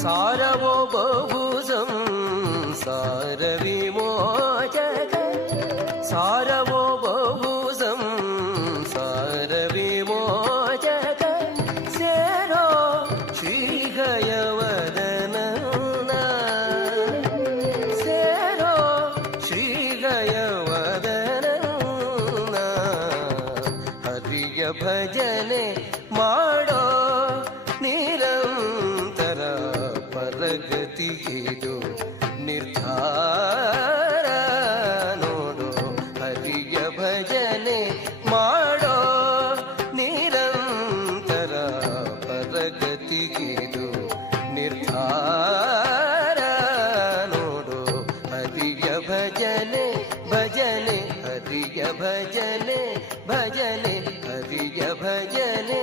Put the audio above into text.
ಸಾರವೋ ಬಹು ಸಂಸಾರ ವಿಮೋಚಕ ಸಾರವೋ ಬಹು ಸಂಸಾರ ವಿಮೋಚಕ ಸೇರೋ ಶ್ರೀಗಯವದನ ಸೇರೋ ಶ್ರೀಗಯವದನ ಹರಿಯ ಭಜನೆ ಮಾಡೋ ನಿರಂತರ ಪರಗತಿಗಿದು ನಿರ್ಧಾರ ನೋಡೋ ಹರಿಯ ಭಜನೆ ಮಾಡೋ ನಿರಂತರ ಪರಗತಿಗಿದು ನಿರ್ಧಾರ ನೋಡೋ ಹರಿಯ ಭಜನೆ ಭಜನೆ ಹರಿಯ ಭಜನೆ ಭಜನೆ ಹರಿಯ ಭಜನೆ